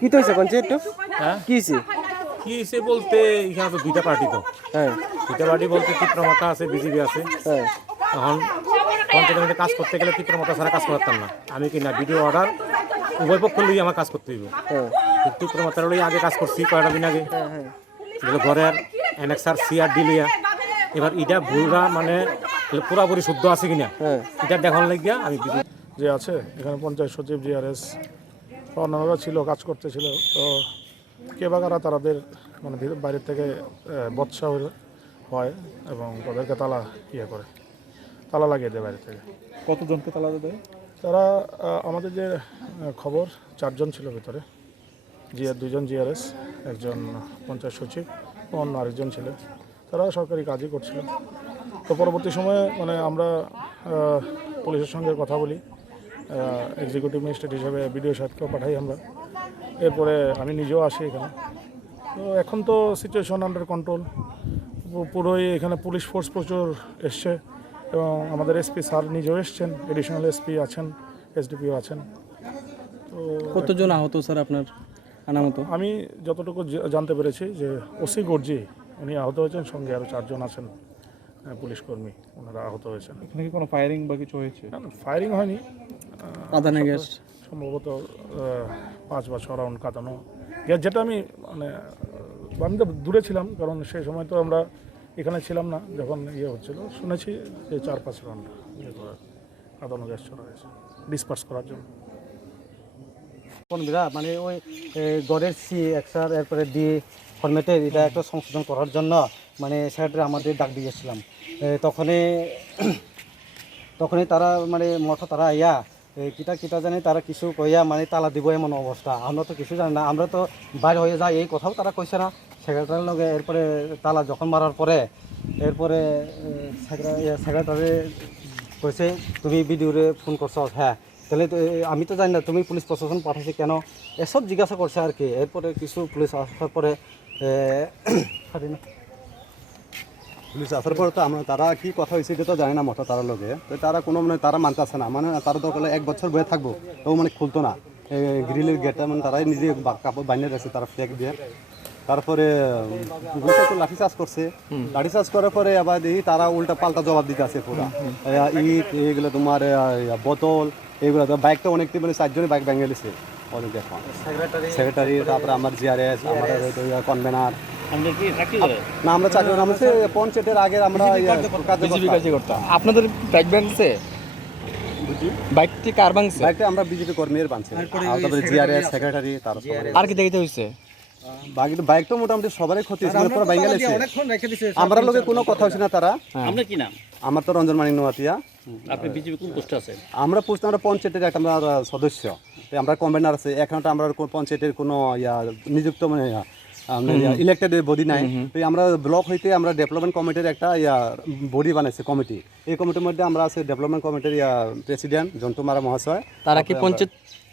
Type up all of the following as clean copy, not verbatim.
কি তো হয়েছে কোন একটু হ্যাঁ কি হয়েছে কি হয়েছে বলতে এখানে তো দুইটা পার্টি তো হ্যাঁ দুইটা পার্টি বলতে চিত্রমাতা আছে বিজেপি আছে হ্যাঁ এখন পঞ্চায়েতে কাজ করতে গেলে চিত্রমাতা ছাড়া কাজ করতাম না আমি কি না ভিডিও অর্ডার উভয় পক্ষ লই আমার কাজ করতে হইব হ্যাঁ চিত্রমাতার লই আগে কাজ করছি কয়টা দিন আগে হ্যাঁ হ্যাঁ ঘরের এনএক্সআর সিআর ডিলিয়া এবার এটা ভুলরা মানে পুরাপুরি শুদ্ধ আছে কিনা হ্যাঁ এটা দেখার লাগিয়া আমি যে আছে এখানে পঞ্চায়েত সচিব জিআরএস অন্যান্যরা ছিল কাজ করতেছিল তো কে বা কারা তাদের মানে বাইরের থেকে বৎসা হয় এবং তাদেরকে তালা তালা লাগিয়ে দেয় বাইরে থেকে। কতজনকে তালা দেয়? তারা আমাদের যে খবর 4 জন ছিল ভেতরে, 2 জন জিআরএস, একজন পঞ্চায়েত সচিব ও অন্য আরেকজন ছিলেন। তারা সরকারি কাজই করছিল। তো পরবর্তী সময়ে মানে আমরা পুলিশের সঙ্গে কথা বলি, এক্সিকিউটিভ ম্যাজিস্ট্রেট হিসেবে বিডিও সাহেবকেও পাঠাই আমরা। এরপরে আমি নিজেও আসি এখানে। তো এখন তো সিচুয়েশন আন্ডার কন্ট্রোল, পুরোই এখানে পুলিশ ফোর্স প্রচুর এসছে এবং আমাদের এসপি স্যার নিজেও এসছেন, এডিশনাল এসপি আছেন, এসডিপিও আছেন। তো কতজন আহত স্যার আপনার আনামতো? আমি যতটুকু জানতে পেরেছি যে ওসি গর্জি উনি আহত হয়েছেন, সঙ্গে আরও 4 জন আছেন পুলিশ কর্মী, ওনারা আহত হয়েছেন। এখানে কি কোনো ফায়ারিং বা কিছু হয়েছে? ফায়ারিং হয়নি, কাঁদানে গ্যাস সম্ভবত 5 বা 6 রাউন্ড কাঁদানো গ্যাস, যেটা আমি মানে আমি তো দূরে ছিলাম, কারণ সেই সময় তো আমরা এখানে ছিলাম না যখন হচ্ছিল। শুনেছি যে 4-5 রাউন্ড কাঁদানো গ্যাস ছড়া হয়েছে ডিসপার্স করার জন্য। কোন বিরাট মানে ওই গড়ের সি এক্সার এরপরে দিয়ে ফরম্যাটের এটা একটা সংশোধন করার জন্য মানে সেক্রেটারি আমাদের ডাক দিয়েছিলাম। তখনই তারা মানে মঠা তারা আইয়া কিটা জানি তারা কিছু কইয়া মানে তালা দিব এমন অবস্থা। আমরা তো কিছু জানি না, আমরা তো বাইরে হয়ে যাই এই কথাও তারা কইছে না সেক্রেটারির লগে। এরপরে তালা যখন মারার পরে এরপরে সেক্রেটারি কইছে তুমি ভিডিওরে ফোন করছো। হ্যাঁ, তাহলে আমি তো জানি না তুমি পুলিশ প্রশাসন পাঠাইছে কেন, এসব জিজ্ঞাসা করছে আর কি। এরপরে কিছু পুলিশ আসার পরে পুলিশ আসার পরে তো আমরা তারা কি কথা হয়েছে এটা তো জানি না মতো তার লোকে। তো তারা কোনো মানে তারা মানতেছে না, মানে তারা তো বলে 1 বছর বয়ে থাকবো, তো মানে খুলতো না গ্রিলের গেটটা, মানে তারাই নিজে কাপড় বানিয়ে রাখছে তারা ফ্ল্যাগ দিয়ে। তারপরে লাঠি চার্জ করছে, লাঠি চার্জ করার পরে আবার দেখি তারা উল্টা পাল্টা জবাব দিতে আছে পুরো ইট এগুলো তোমার বোতল এগুলো। বাইকটা অনেক মানে 4 জনের বাইক ভেঙে গেছে সেক্রেটারি, তারপরে আমার জিআরএস, আমার কনভেনার। না আমরা চাকরি আমরা পঞ্চায়েতের আগে আমরা কাজে করতাম। আপনাদের বাইক ভাঙছে? বাইকটি কার ভাঙছে? বাইকটা আমরা বিজেপি কর্মীর বানছি, তারপরে জিআরএস সেক্রেটারি। তারপরে আর কি দেখতে হয়েছে? বাইকটা মোটামুটি সবারই ক্ষতি হয়েছে, মানে পুরো ভেঙে গেছে। আমরা লোকে কোনো কথা হচ্ছে না। তারা আপনার কি নাম? আমার তো রঞ্জন মানিক নোয়াতিয়া। আপনি বিজেপি কোন পোস্টে আছেন? আমরা পঞ্চায়েতের একটা আমরা সদস্য, আমরা কনভেনার আছে। এখন তো আমরা পঞ্চায়েতের কোনো নিযুক্ত মানে ইলেক্টেড বডি নাই। তো আমরা ব্লক হইতে আমরা ডেভেলপমেন্ট কমিটির একটা বডি বানাইছে, কমিটি। এই কমিটির মধ্যে আমরা আছে ডেভেলপমেন্ট কমিটির প্রেসিডেন্ট জন্টু মারা মহাশয়। তারা কি পঞ্চায়েত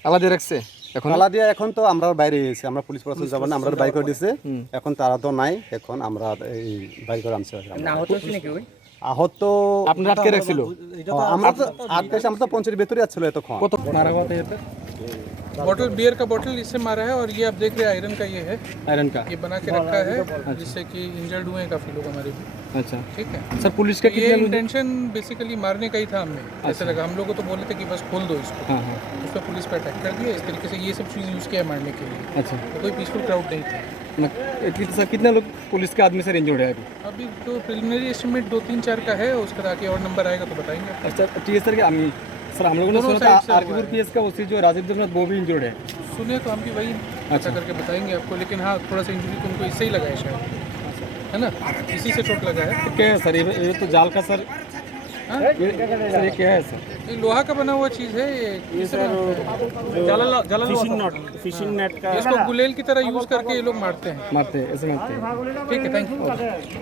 আলাদা রাখছে? এখন আলাদা এখন তো আমরা বাইরে এসেছি, আমরা পুলিশ প্রশাসন যাব না, আমরা বাইর করে দিয়েছে। এখন তারা তো নাই, এখন আমরা এই বাইর করে আনছি। আহত আপনার আটকে রাখছিল? আমরা তো আটকে আমরা তো পঞ্চায়েতের ভেতরে আসছিল এতক্ষণ। কত মারা কথা এটা? बॉटल बियर का बॉटल इससे मारा है और ये आप देख रहे हैं आयरन का ये है, आयरन का ये बना के रखा है जिससे कि इंजर्ड हुए हैं काफ़ी लोग हमारे भी। अच्छा, ठीक है सर पुलिस का ये इंटेंशन बेसिकली मारने का ही था हमें। ऐसा लगा हम लोग को तो बोले थे कि बस खोल दो इसको, उस पर पुलिस पर अटैक कर दिया। इस तरीके से ये सब चीज़ यूज़ किया मारने के लिए। अच्छा, तो कोई पीसफुल क्राउड नहीं था। सर कितने लोग पुलिस के आदमी से इंजर्ड है अभी तो प्रिलिमिनरी एस्टिमेट 2-3-4 का है, उसका आगे और नंबर आएगा तो बताएंगे। अच्छा, ठीक है सर। कि আমি सर हम लोगों ने दोनों सुना साइड से था हुआ आरकेपुर है। पीएस का ओसी जो राजीव देवनाथ वो भी इंजर्ड है। सुने तो हम भी वही पता करके बताएंगे आपको, लेकिन हाँ थोड़ा सा इंजरी तो उनको इससे ही लगा है शायद, है ना, इसी से चोट लगा है। तो क्या है सर ये तो जाल का सर, हाँ? सर ये क्या है सर? ये लोहा का बना हुआ चीज़ है ये फिशिंग नेट का इसको गुलेल की तरह यूज़ करके ये लोग मारते हैं। मारते हैं, ऐसे मारते हैं। ठीक है, थैंक यू।